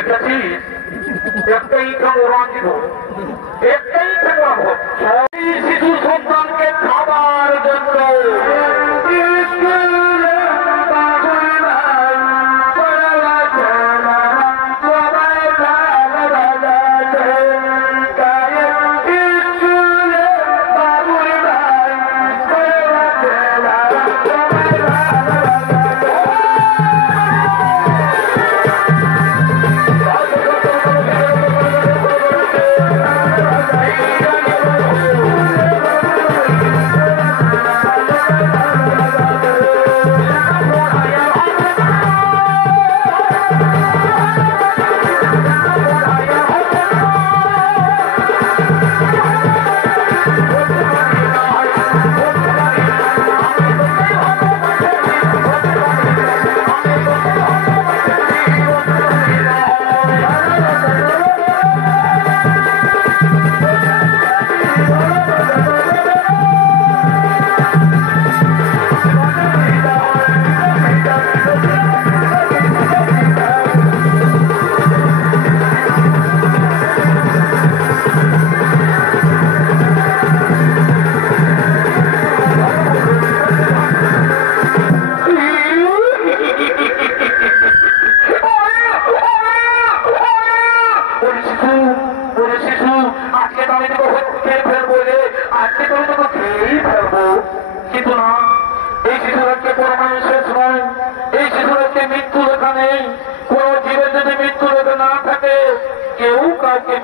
দেখেছিস একটাই ওরা দিব একটাই শিশু সন্তানকে খাবার জন্য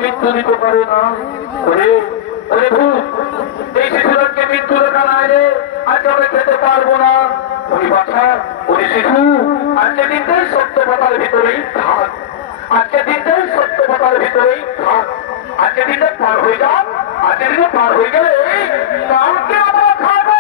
মৃত্যু দিতে পারে না। এই শিশুদেরকে মৃত্যু রেখা নাই রে, আজকে আমরা খেতে পারবো না। ওই বাচ্চা ওই শিশু আজকে দিনটাই সত্য কথার ভিতরেই থাক, আজকে দিনটাই সত্য কথার ভিতরেই থাক। আজকে দিনটা পার হয়ে যাক, আজকে দিনটা পার হয়ে গেলে কালকে আমরা খাবো।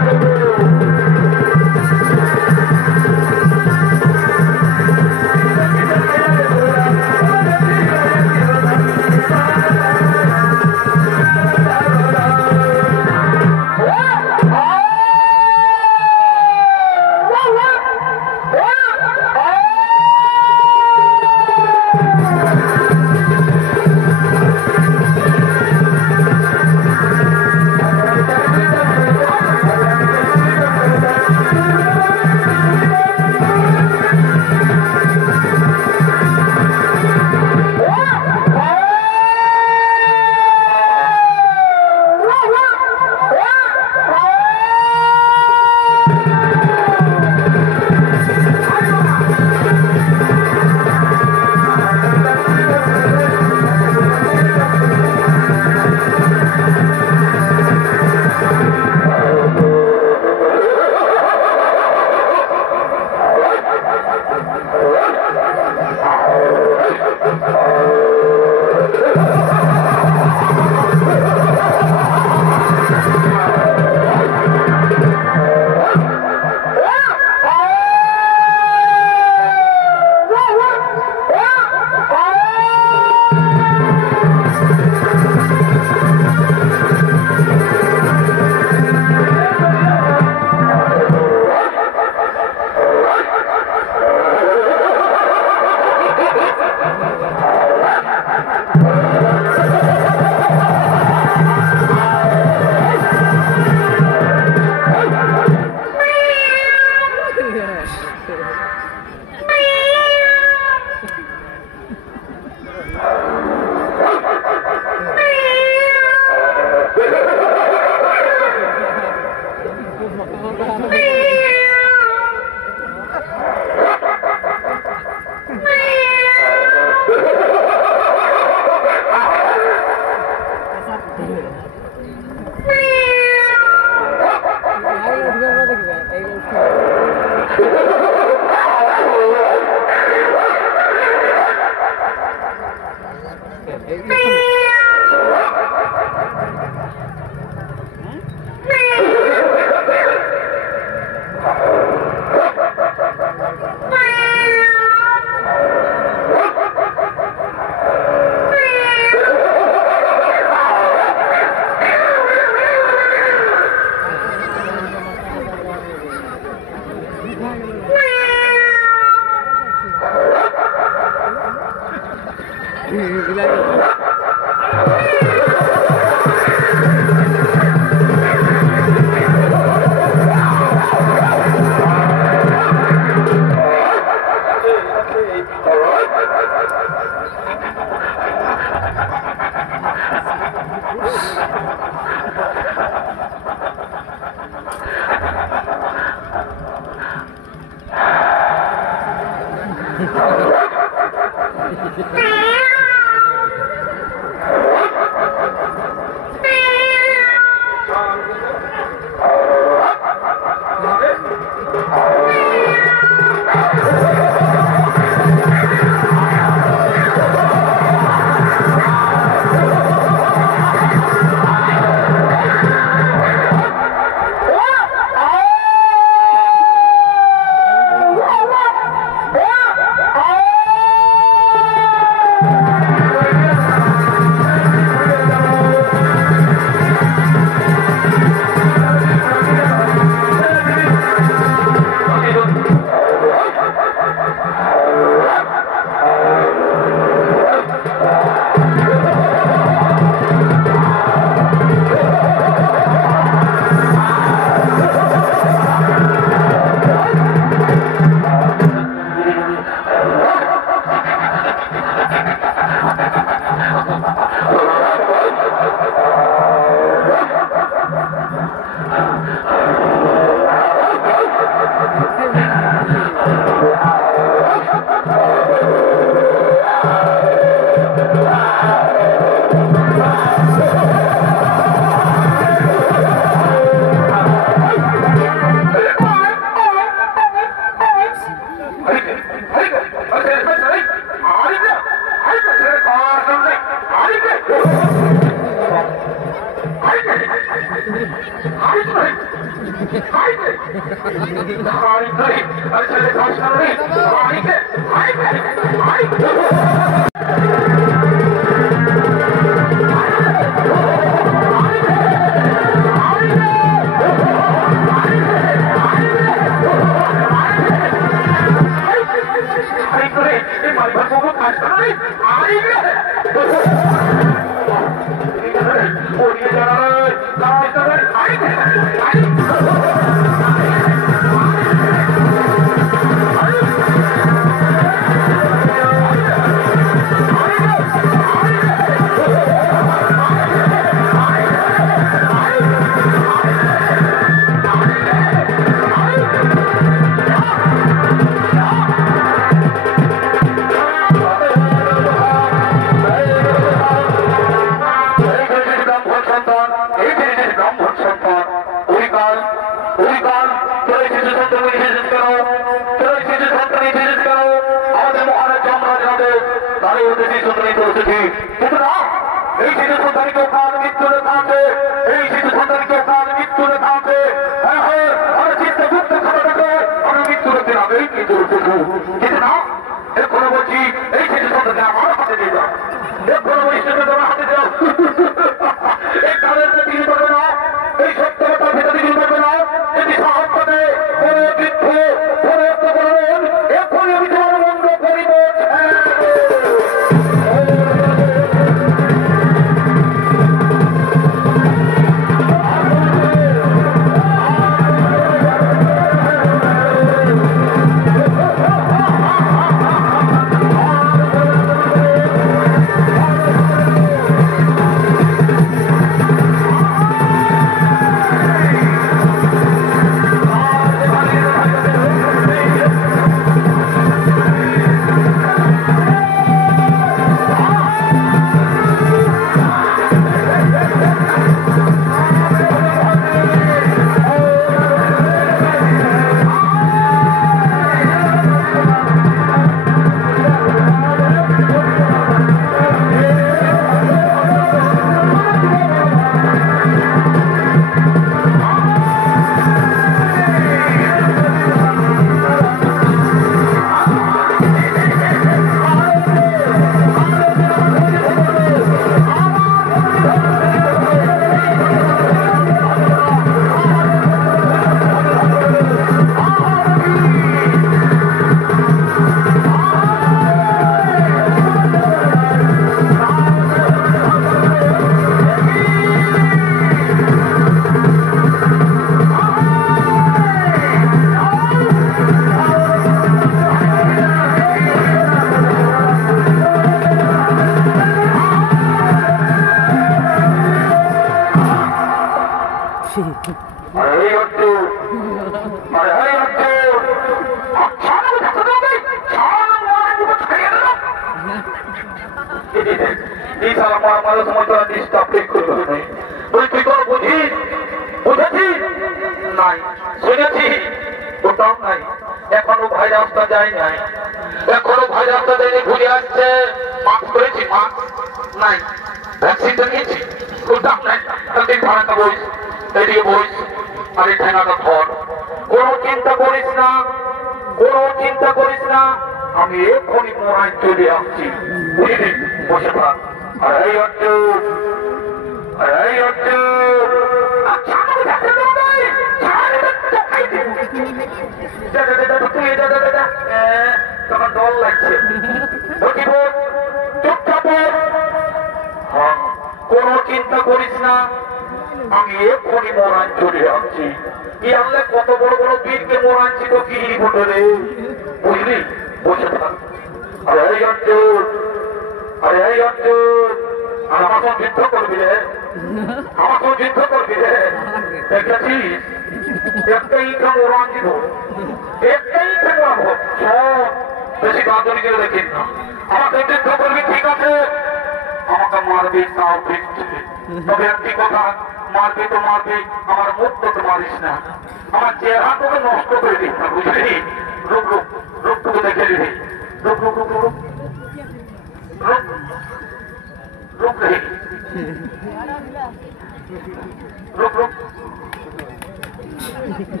দেখুন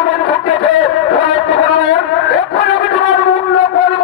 আমার শক্তি আছে, এক্ষুনি আমি তোমার মূল্য করব।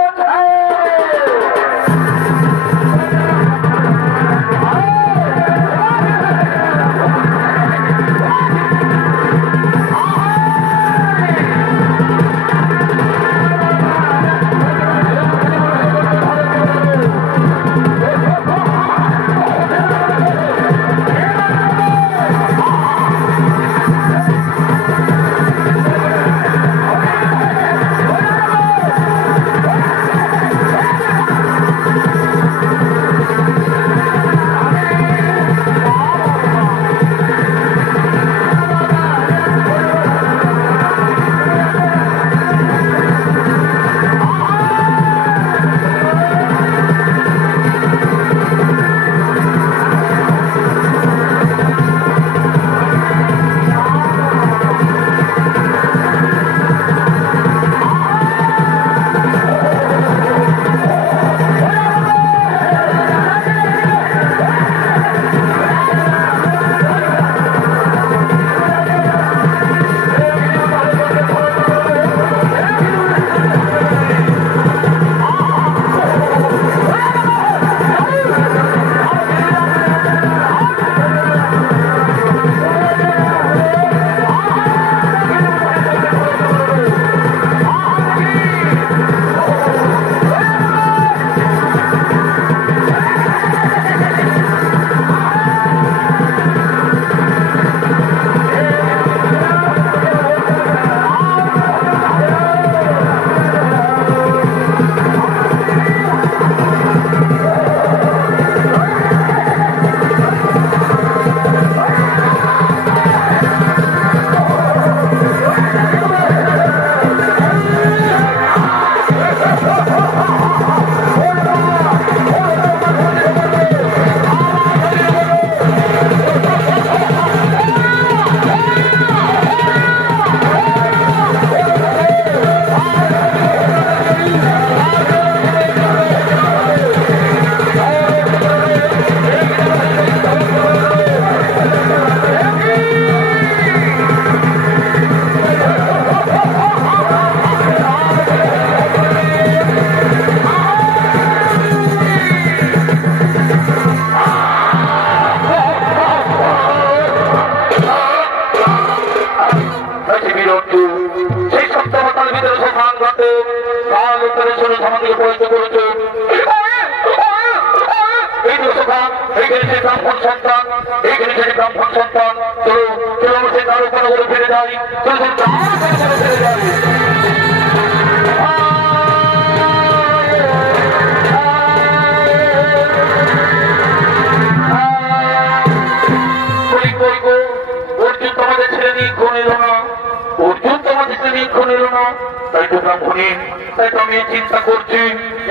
চিন্তা করছি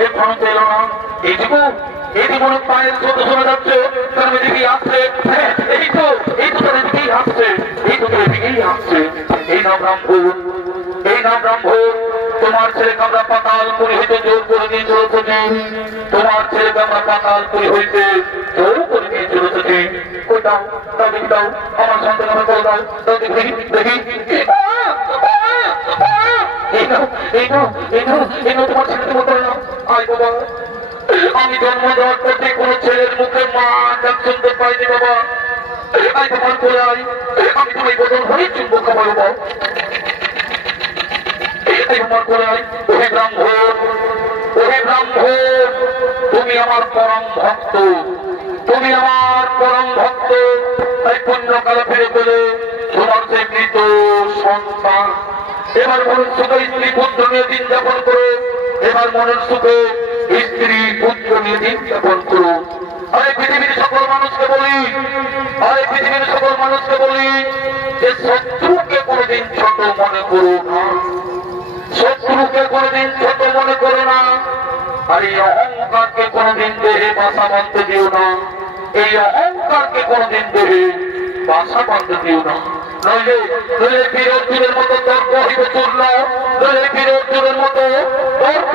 এখনো পেল না। এইটুকু মনে পায়ের শব্দ শোনা যাচ্ছে, তার এদিকেই আসছে, এই তো তার এদিকেই আসছে, এই তো এদিকেই আসছে। এই নাম রামপুর, এই নাম রামপুর। তোমার ছেলেকে আমরা পাতালপুরি হইতে জোর করে নিয়ে চলেছি, তোমার ছেলেকে আমরা পাতালপুরি হইতে জোর করে নিয়ে চলেছি। কই দাও, তাও দেখি দাও, আমার সন্তান আমরা করে দাও, তাও দেখি দেখি। তোমার ছেলেকে বলতে না, আয় বাবা, আমি জন্ম দেওয়ার পথে কোন ছেলের মুখে মা ডাক শুনতে পাইনি বাবা। আয় তোমার করে আয়, আমি তোমার বদল হয়ে চুম্ব খাবো বাবা। তোমার করে আয়, ওহে ব্রাহ্মণ, ওহে ব্রাহ্মণ, তুমি আমার পরম ভক্ত, তুমি আমার পরম ভক্ত। তাই পুণ্যকালে ফিরে পেলে তোমার সেই মৃত সন্তান এবার মনের সুখে স্ত্রী পুত্র নিয়ে দিন যাপন করো, এবার মনের সুখে স্ত্রী পুত্র নিয়ে দিন যাপন করো। আরে পৃথিবীর সকল মানুষকে বলি, আরে পৃথিবীর সকল মানুষকে বলি যে শত্রুকে কোনোদিন ছোট মনে করো না, শত্রুকে কোনোদিন ছোট মনে করো না। আর এই অহংকারকে কোনোদিন দেহে বাসা বাঁধতে দিও না, এই অহংকারকে কোনোদিন দেহে বাসা বাঁধতে দিও না। নইলে বীর অর্জুনের মতো তর্ক হইবে চূর্ণ, নইলে বীর অর্জুনের মতো তর্ক